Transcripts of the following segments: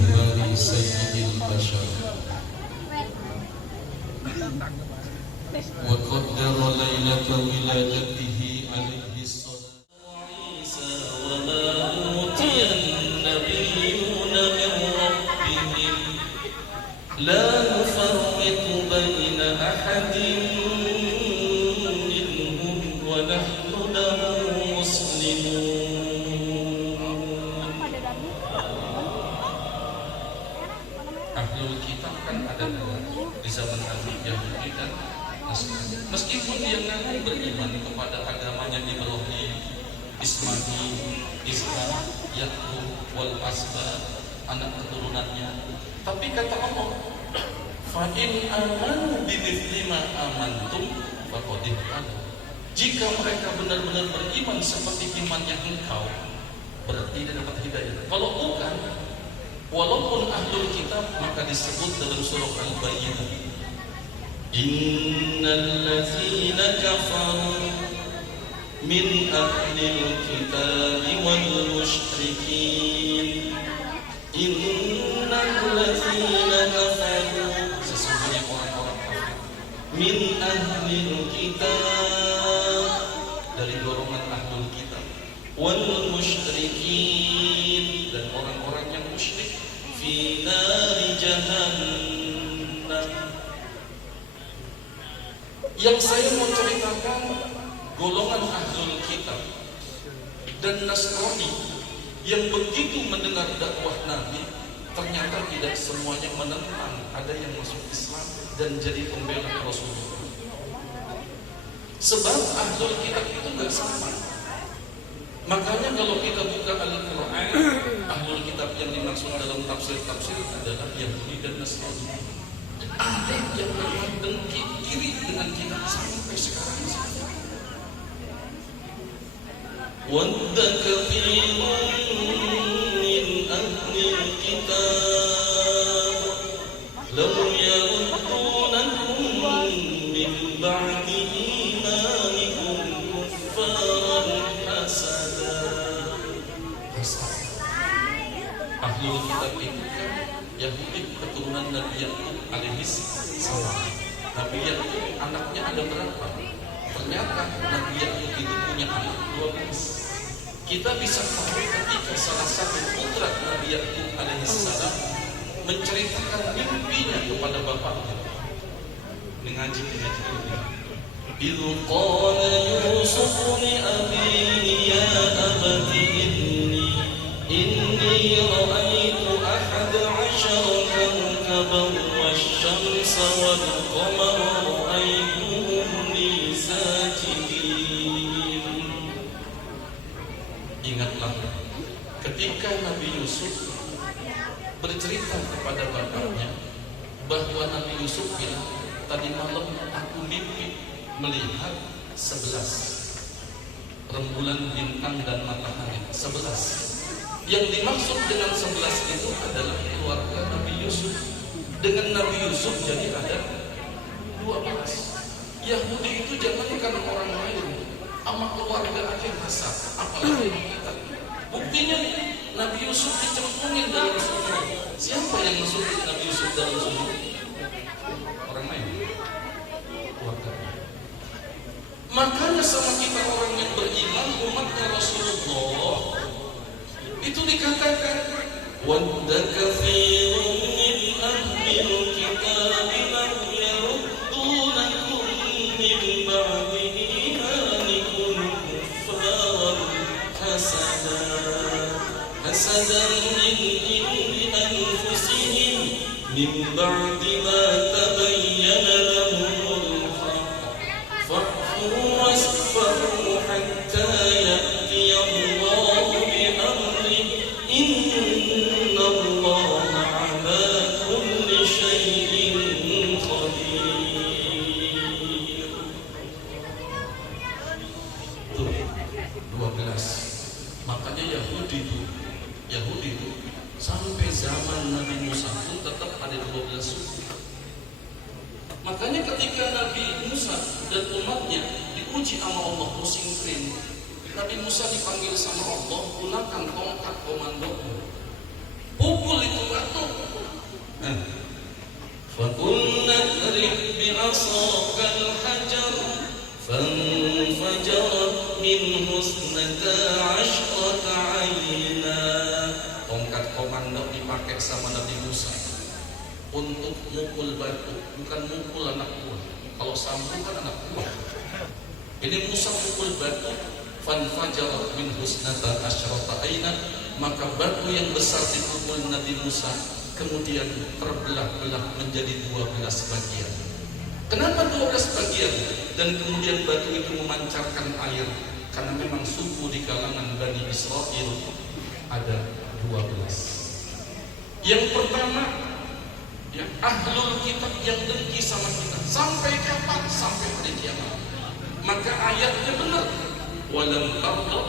إحضار سيد البشر وقدر ليلة ولادته عليه الصلاة وعيسى وما أوتي النبيون من ربهم لا نفرق بين أحد منهم ونحن له مسلمون. Ahlul kitab kan ada di zaman Nabi Yahudi dan Nasrani. Meskipun dia mengaku beriman kepada agamanya Ibrahim, Ismail, Ishak, Yakub, wal Asbab, anak keturunannya, tapi kata Allah, fa in amanu bimithli ma amantum faqad ihtadaw. Jika mereka benar-benar beriman seperti imannya engkau, berarti dia dapat hidayah. Kalau bukan, walaupun ahlul kitab, maka disebut dalam surah Al-Bayyinah, innal ladzina kafaru min ahlil kitab wal musyrikin, innal ladzina kafaru, sesungguhnya orang-orang kafir, min ahlil kitab, dari golongan ahlul kitab, wal musyrikin, dan orang-orang yang musyrik, fi nari jahannam. Yang saya mau ceritakan golongan ahlul kitab dan Nasrani yang begitu mendengar dakwah Nabi, ternyata tidak semuanya menentang, ada yang masuk Islam dan jadi pembela Rasulullah. Sebab ahlul kitab itu nggak sama. Makanya kalau kita buka Al-Quran, ahlul kitab yang dimaksud dalam tafsir-tafsir adalah Yahudi dan Nasrani. Ada yang memang dengki iri dengan kita sampai sekarang. Wadda kathirun min ahlil kitab law yaruddunakum min ba'di imanikum kuffaran hasada. Ahlul kitab itu kan Yahudi keturunan Nabi Yakub alaihis salam. Nabi Yakub anaknya ada berapa? Ternyata Nabi Yakub itu punya anak 12. Kita bisa tahu ketika salah satu putra Nabi Yakub alaihis salam menceritakan mimpinya kepada bapaknya. Mengaji ini. Idh qala Yusuf li abihi ya abati inni ra'aytu ahada 'ashara kawkaban wasyamsa wal qamara ra'aytuhum li sajidin. Ingatlah ketika Nabi Yusuf bercerita kepada bapaknya bahwa Nabi Yusuf bilang, tadi malam aku mimpi melihat 11 rembulan, bintang dan matahari, 11. Yang dimaksud dengan 11 itu adalah keluarga Nabi Yusuf. Dengan Nabi Yusuf jadi ada 12. Yahudi itu jangankan orang lain, sama keluarga aja hasad, apalagi kita. Buktinya Nabi Yusuf dicemplungin dalam sumur. Siapa yang masuk Nabi Yusuf dalam sumur? Orang lain, keluarga. Makanya sama kita orang yang beriman, umatnya Rasulullah, itu dikatakan wadda kathirun min ahlil kitab law yaruddunakum min ba'di imanikum kuffaran hasadan min indi anfusihim min ba'di ma tabayyana lahumul haqq fa'fu wasfahu hatta ya'tiya Allahu bi amrihi inna Allaha 'ala kulli syai'in qadir. Tuh, 12. Makanya Yahudi itu sampai zaman Nabi Musa pun tetap ada 12 suku. Makanya ketika Nabi Musa dan umatnya diuji sama Allah musim kering, Nabi Musa dipanggil sama Allah, gunakan tongkat komando, pukul itu batu فقلنا اضرب بعصاك الحجر فانفجرت منه 12 عينا. Tongkat komando dipakai sama Nabi Musa untuk mukul batu, bukan mukul anak buah. Kalau sambung kan anak buah. Ini Musa mukul batu, fanfajarat min 12 aina, maka batu yang besar dipukul Nabi Musa kemudian terbelah-belah menjadi 12 bagian. Kenapa 12 bagian? Dan kemudian batu itu memancarkan air, karena memang suku di kalangan Bani Israel ada 12. Yang pertama, ya, ahlul kitab yang dengki sama kita. Sampai kapan? Sampai hari kiamat. Maka ayatnya benar. Walam tarda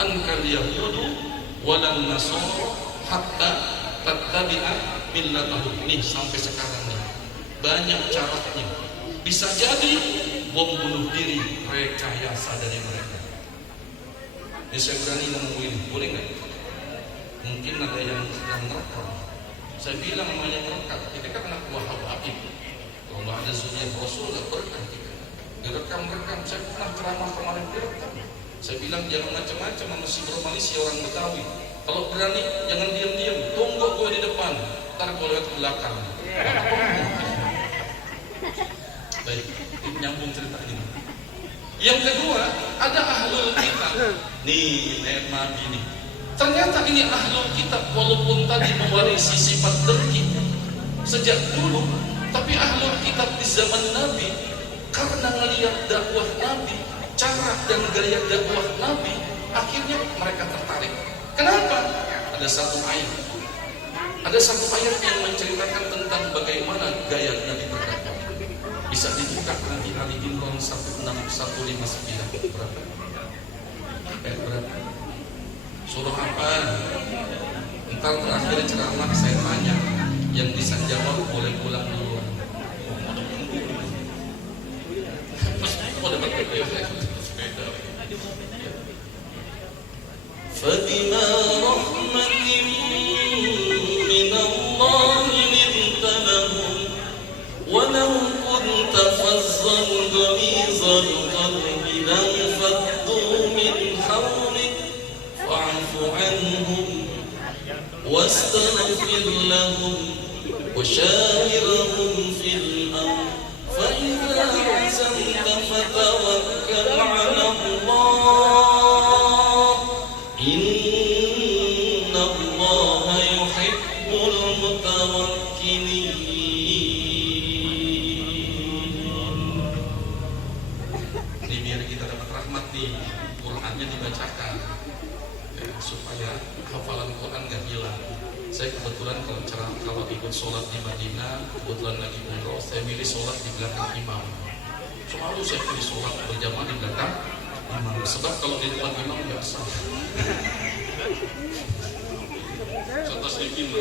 ankal yahudu walam nasara hatta tattabi'a millatahum. Nih sampai sekarang nih. Banyak caranya. Bisa jadi bom bunuh diri rekayasa dari mereka. Ini saya berani ngomongin, boleh nggak? Mungkin ada yang sedang merekam. Saya bilang namanya merekam, kita kan anak buah Habib. Kalau nggak ada sunnah Rasul nggak berkah kita. Direkam-rekam, saya pernah ceramah kemarin direkam. Saya bilang jangan macam-macam sama si Malaysia orang Betawi. Kalau berani jangan diam-diam, tunggu gue di depan, ntar gue lewat ke belakang. Baik, ini nyambung cerita ini. Yang kedua, ada ahlul kitab. Nih, Nabi nih. Ternyata ini ahlul kitab walaupun tadi mewarisi sifat dengki sejak dulu, tapi ahlul kitab di zaman Nabi karena melihat dakwah Nabi, cara dan gaya dakwah Nabi, akhirnya mereka tertarik. Kenapa? Ada satu ayat yang menceritakan tentang bagaimana gaya Nabi berdakwah. Bisa dibuka nanti Ali Imran 16159. Berapa? Berapa? Surah apa? Entar terakhir ceramah saya tanya, yang bisa jawab boleh pulang duluan. فبما رحمة من الله لنت لهم ولو كنت فظا غليظ القلب لانفضوا من حولك فاعف عنهم واستغفر لهم وشاورهم في الأمر فإذا عزمت فتوكل على الله إن الله يحب المتوكلين. Ini biar kita dapat rahmat nih, Qurannya dibacakan ya, supaya hafalan Quran gak hilang. Saya kebetulan kalau ikut sholat di Madinah, kebetulan lagi umroh, saya milih sholat di belakang imam. Selalu saya pilih sholat berjamaah di belakang imam, sebab kalau di depan imam nggak sah. Contoh sedikit,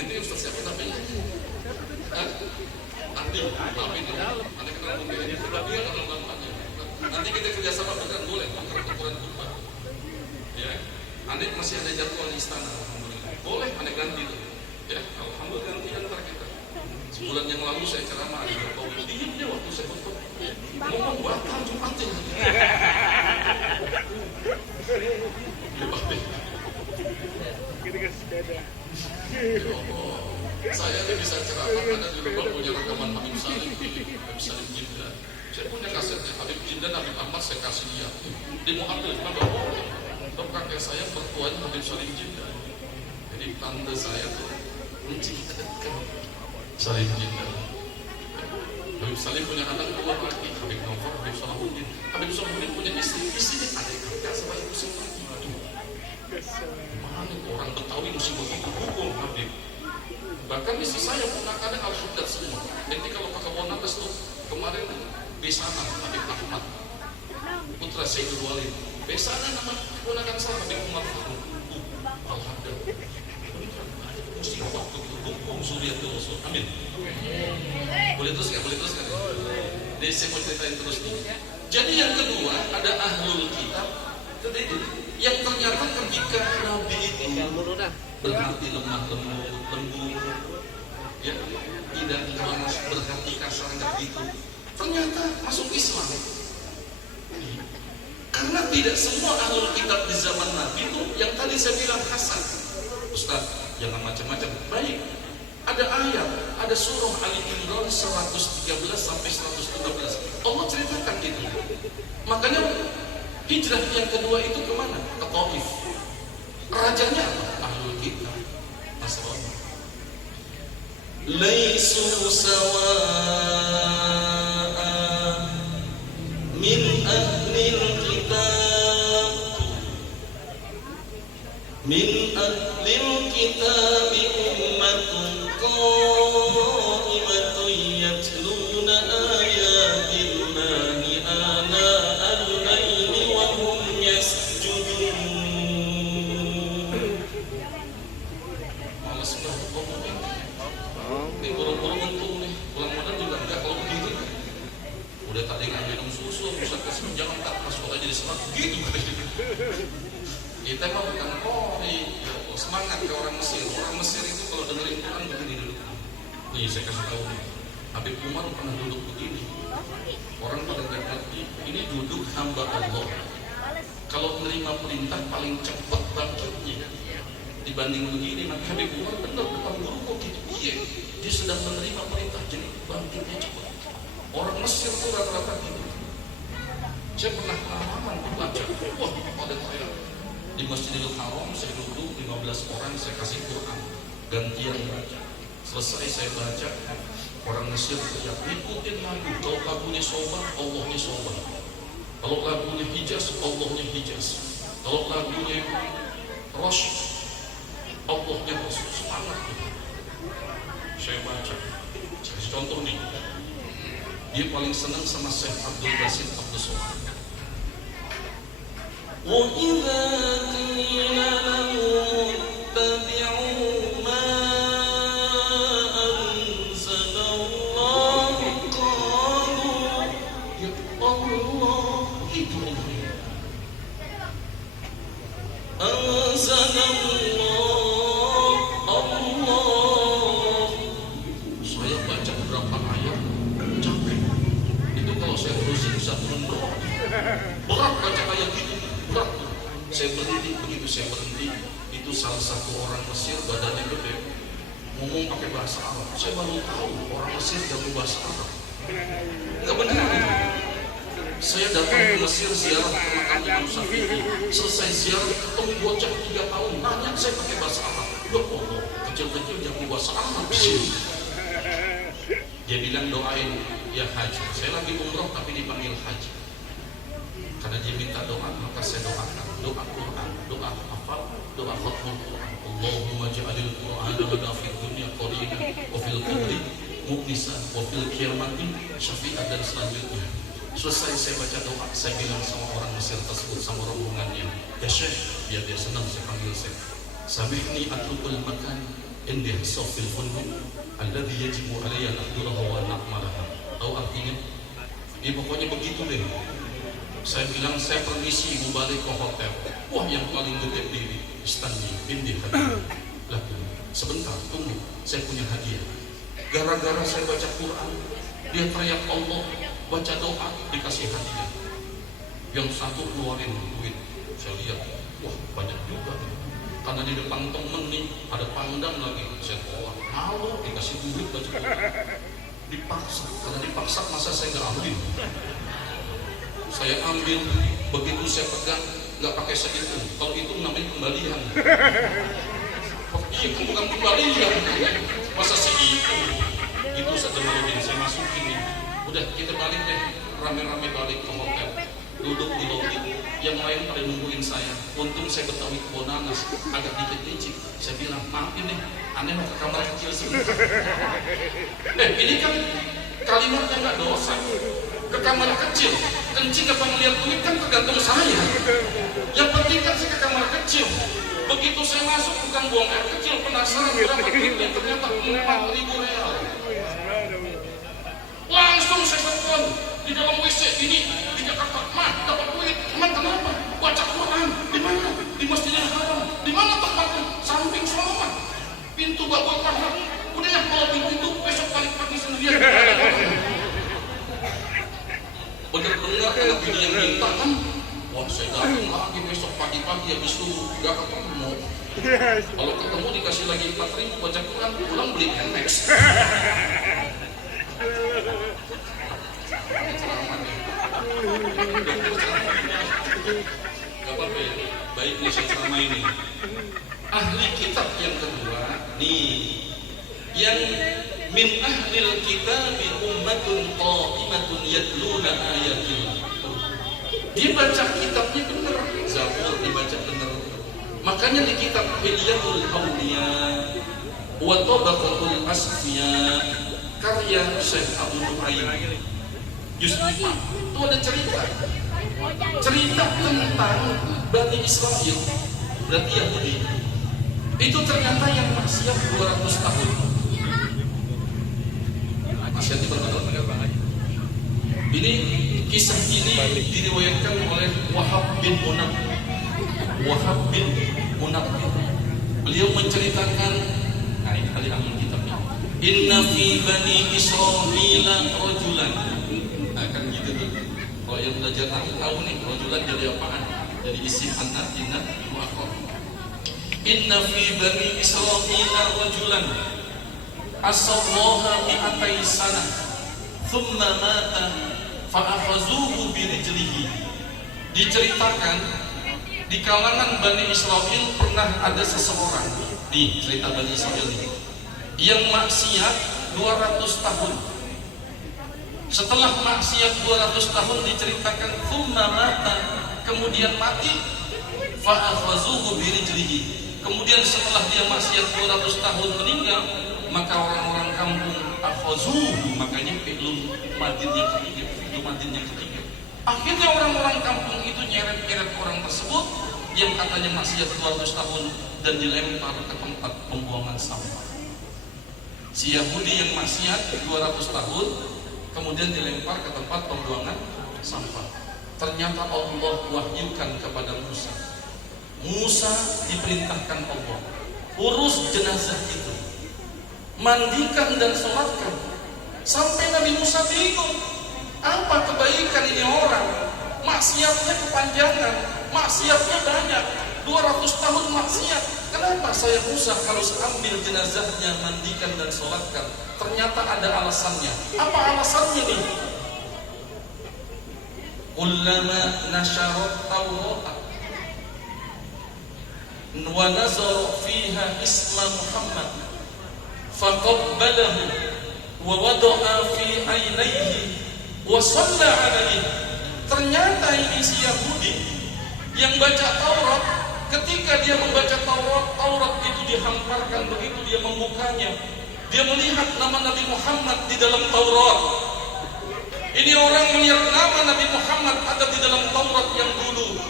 ini Ustaz siapa namanya? Andi, maafin ya, Anda kenal mungkin dia kenal namanya. Nanti kita kerjasama bukan boleh, ukuran kurba. Ya, Anda masih ada jadwal di istana. Boleh aneh ganti tuh. Ya, alhamdulillah ganti antar kita. Sebulan yang lalu saya ceramah di Jokowi, diem dia waktu saya foto. Ngomong batal Jumatin. Ya Allah, saya ini bisa ceramah karena di rumah punya rekaman Habib Salim Jindan. Saya punya kasetnya Habib Jindan, Habib Ahmad saya kasih dia. Dia mau ambil, kenapa boleh? Tapi kakek saya mertuanya Habib Salim Jindan. Jadi tante saya tuh menceritakan Salim Jindan. Habib Salim punya anak dua laki, Habib Novel, Habib Salahuddin. Habib Salahuddin punya istrinya adik kakak sama ibu saya. Mana orang Betawi mesti begitu hukum Habib. Bahkan istri saya ponakannya al-Huddad semua. Jadi kalau pakai Wonates tuh kemarin Besana Habib Ahmad, putra Sayyidul Walid. Besana nama ponakan saya Habib Umar Faruk. Alhamdulillah. Mesti waktu itu hukum Suriatul Rasul. Amin. Boleh terus nggak? Boleh terus nggak? Jadi saya mau ceritain terus nih. Jadi yang kedua ada ahlul kitab. Yang ternyata ketika Nabi itu berhati lemah lembut, ya, tidak keras, berhati kasar, nggak gitu. Ternyata masuk Islam. Karena tidak semua ahlul kitab di zaman Nabi itu yang tadi saya bilang hasan. Ustaz, jangan macam-macam. Baik, ada ayat, ada surah Ali Imran 113 sampai 113. Allah ceritakan gitu. Makanya hijrah yang kedua itu kemana? Ke Taif. Rajanya apa? Ahlul kitab. Nasrani. Laisu sawa'an min ahlil kitab min ahlil kitab ummatun qa'imatun yatluna ayatillahi ana al-laili wa hum yasjudun. Malas banget ngomongnya. Ini buru-buru untung nih, pulang modal juga enggak kalau begitu. Udah tadi nggak minum susu, Ustaz kasih jangan tak masuk aja di semak gitu. Kita mah bukan semangat ke orang Mesir. Orang Mesir itu kalau dengerin Quran begini dulu. Nih saya kasih tahu nih, Habib Umar pernah duduk begini. Orang pada nggak ngerti, ini duduk hamba Allah. Kalau menerima perintah paling cepat bangkitnya dibanding begini. Maka Habib Umar benar depan guru kok gitu. Iya, dia sedang menerima perintah jadi bangkitnya cepat. Orang Mesir itu rata-rata gitu. Saya pernah pengalaman baca, wah pada saya di Masjidil Haram saya duduk 15 orang, saya kasih Quran gantian baca. Selesai saya baca, orang Mesir teriak, ikutin lagu. Kalau lagunya Sobah, Allahnya Sobah. Kalau lagunya Hijaz, Allahnya Hijaz. Kalau lagunya Rosh, Allahnya Rosh. Semangat. Saya baca. Saya kasih contoh nih. Dia paling senang sama Syekh Abdul Basit Abdul Somad. Wa idza qila lahum ittabi'u ma anzalallahu qalu ya Allah itu anzalallahu Allah. Saya baca beberapa ayat capek. Itu kalau saya terusin bisa turun berat baca ayat gitu, berat. Saya berhenti, begitu saya berhenti, itu salah satu orang Mesir badannya gede, ngomong pakai bahasa Arab. Saya baru tahu orang Mesir jago bahasa Arab. Enggak benar itu. Saya datang ke Mesir ziarah ke makam Imam Syafi'i. Selesai ziarah ketemu bocah 3 tahun, nanya saya pakai bahasa Arab. Ya Allah, kecil-kecil jago bahasa Arab sih. Dia bilang doain ya haji. Saya lagi umroh tapi dipanggil haji. Karena dia minta doa, maka saya doakan. Doa Quran, doa hafal, doa khatmul Quran. Allahumma ja'alil Qur'ana lana fid dunya qarinan wa fil qabri muqnisan wa fil qiyamati syafi'an, dan selanjutnya. Selesai saya baca doa, saya bilang sama orang Mesir tersebut, sama rombongannya, ya Syekh, biar dia senang saya panggil Syekh. Samihni atlubul makan indi hasofil fundu alladhi yajibu alaiya nahduraha wa na'maraha. Tahu artinya? Ya pokoknya begitu deh. Saya bilang, saya permisi mau balik ke hotel. Wah, yang paling gede diri Istani bindi hadiah. Lah, sebentar, tunggu, saya punya hadiah. Gara-gara saya baca Quran, dia teriak Allah, baca doa, dikasih hadiah. Yang satu keluarin duit. Saya lihat, wah banyak juga. Karena di depan temen nih, ada pangdam lagi. Saya tolak, malu dikasih duit baca Quran. Dipaksa, karena dipaksa masa saya nggak ambil. Saya ambil, begitu saya pegang, nggak pakai sehitung. Kalau itu namanya kembalian. Iya, bukan kembalian. Masa sehitung? Itu satu Jamaluddin, saya masukin nih. Udah, kita balik deh, rame-rame balik ke hotel. Duduk di lobi, yang lain pada nungguin saya. Untung saya Betawi Kebonanas, agak dikit licik. Saya bilang, maafin nih, aneh mau ke kamar kecil sebentar. Ini kan kalimatnya nggak dosa. Ke kamar kecil, kencing apa ngeliat duit kan tergantung saya. Yang penting kan saya ke kamar kecil. Begitu saya masuk, bukan buang air kecil, penasaran berapa duitnya, ternyata 4.000 real. Langsung saya telepon di dalam WC ini di Jakarta, Mah dapat duit, emang kenapa? Baca Quran, di mana? Di Masjidil Haram, di mana tempatnya? samping selamat. Pintu gak gua pasang. Udah ya kalau pintu itu besok balik pagi sendirian. Bener-bener anak ini yang minta kan. Wah saya datang lagi besok pagi-pagi habis itu gak ketemu. Kalau ketemu dikasih lagi 4.000 baca Quran, pulang beli Nmax. Gak apa-apa ya, baik nih selama ini. Ahli kitab yang kedua, nih, yang min ahlil kitab ummatun qa'imatun yatluna ayatillah. Dia baca kitabnya benar, Zabur dibaca benar. Makanya di kitab Hilyatul Awliya wa Tabaqatul Asfiya karya Syekh Abu Nu'aim juz 4 itu ada cerita tentang Bani Israel, berarti Yahudi. Itu ternyata yang maksiat 200 tahun. Maksiat di berapa tahun? Ini kisah ini diriwayatkan oleh Wahab bin Munabbih. Beliau menceritakan, nah ini kali ahli kitabnya. Inna fi bani Israila rajulan. Nah kan gitu tuh. Kalau yang belajar tahu nih, rajulan jadi apaan? Jadi isim annatina mu'akhkhar. Inna fi bani Israila rajulan asallaha mi'atai sana thumma mata fa'akhazuhu birijlihi. Diceritakan di kalangan Bani Israel pernah ada seseorang, nih cerita Bani Israel ini, yang maksiat 200 tahun. Setelah maksiat 200 tahun diceritakan thumma mata, kemudian mati, fa'akhazuhu birijlihi. Kemudian setelah dia maksiat 200 tahun meninggal, maka orang-orang kampung akhazuhu, makanya fi'lun madin yang ketiga. Akhirnya orang-orang kampung itu nyeret-nyeret orang tersebut yang katanya maksiat 200 tahun dan dilempar ke tempat pembuangan sampah. Si Yahudi yang maksiat 200 tahun kemudian dilempar ke tempat pembuangan sampah. Ternyata Allah wahyukan kepada Musa. Musa diperintahkan Allah, urus jenazah itu, mandikan dan sholatkan. Sampai Nabi Musa bingung, apa kebaikan ini orang? Maksiatnya kepanjangan, maksiatnya banyak, 200 tahun maksiat. Kenapa saya Musa harus ambil jenazahnya, mandikan dan sholatkan? Ternyata ada alasannya. Apa alasannya nih? Kullama nasyarat Taurat wa nazara fiha isma Muhammad faqabbalahu wa wada'a fi ainaihi wa shalla alaihi. Ternyata ini si Yahudi yang baca Taurat, ketika dia membaca Taurat itu dihamparkan begitu dia membukanya, dia melihat nama Nabi Muhammad di dalam Taurat. Ini orang melihat nama Nabi Muhammad ada di dalam Taurat yang dulu.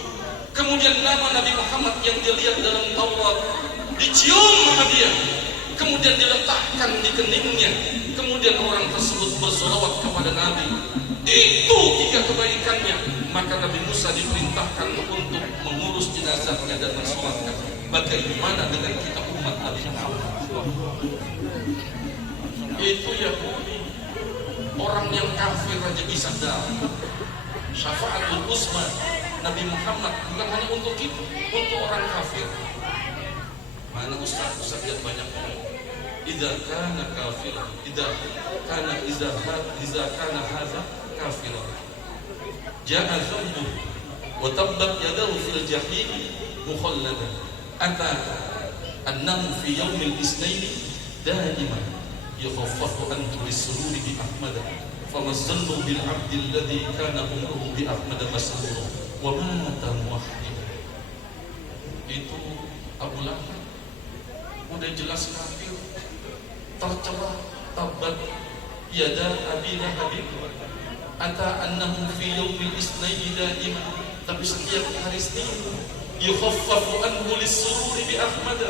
Kemudian nama Nabi Muhammad yang dia lihat dalam Taurat dicium sama dia, kemudian diletakkan di keningnya. Kemudian orang tersebut bersolawat kepada Nabi. Itu 3 kebaikannya. Maka Nabi Musa diperintahkan untuk mengurus jenazahnya dan mensolatkan. Bagaimana dengan kita umat Nabi Muhammad? Itu Yahudi, orang yang kafir aja bisa dapat syafaatul uzma Nabi Muhammad, bukan hanya untuk kita, untuk orang kafir. Mana Ustaz yang banyak ngomong, idza kana kafir, idza kana hadza kafir, ja'a dhanbu wa tabbat yadahu fil jahim mukhalladan, ata annahu fi yawmil isnain daiman yukhaffafu anhu lis-sururi bi Ahmad, famazzallu bil 'abdi alladhi kana umruhu bi Ahmad masrura wa mata muwahhid. Itu Abu Lahab udah jelas kafir, tercela, tabat yada abi lahab, ata annahu fi yaumil isnaini daima, tapi setiap hari Senin yukhaffafu anhu lis-sururi bi Ahmad,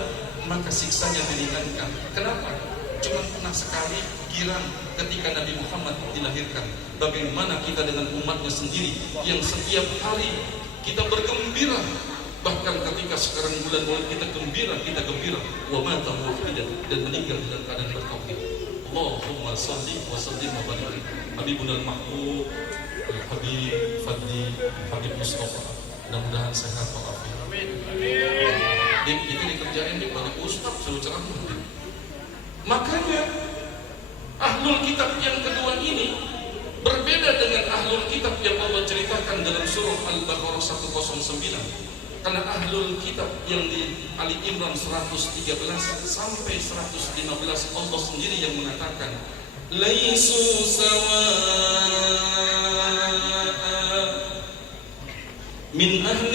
maka siksanya diringankan. Kenapa? Cuma pernah sekali girang ketika Nabi Muhammad dilahirkan. Bagaimana kita dengan umatnya sendiri yang setiap hari kita bergembira Bahkan ketika sekarang bulan Maulid kita gembira, wa mata muwahhidan, dan meninggal dalam keadaan bertauhid. Allahumma shalli wa sallim wa barik Habibuna al-Mahbub Habib Fadli Habib Mustafa, mudah-mudahan sehat walafiat. Amin. Ini dikerjain nih banyak ustaz suruh ceramah. Makanya ahlul kitab yang kedua ini berbeda dengan ahlul kitab yang Allah ceritakan dalam surah Al-Baqarah 109. Karena ahlul kitab yang di Ali Imran 113 sampai 115 Allah sendiri yang mengatakan laisu sawa'a min ahli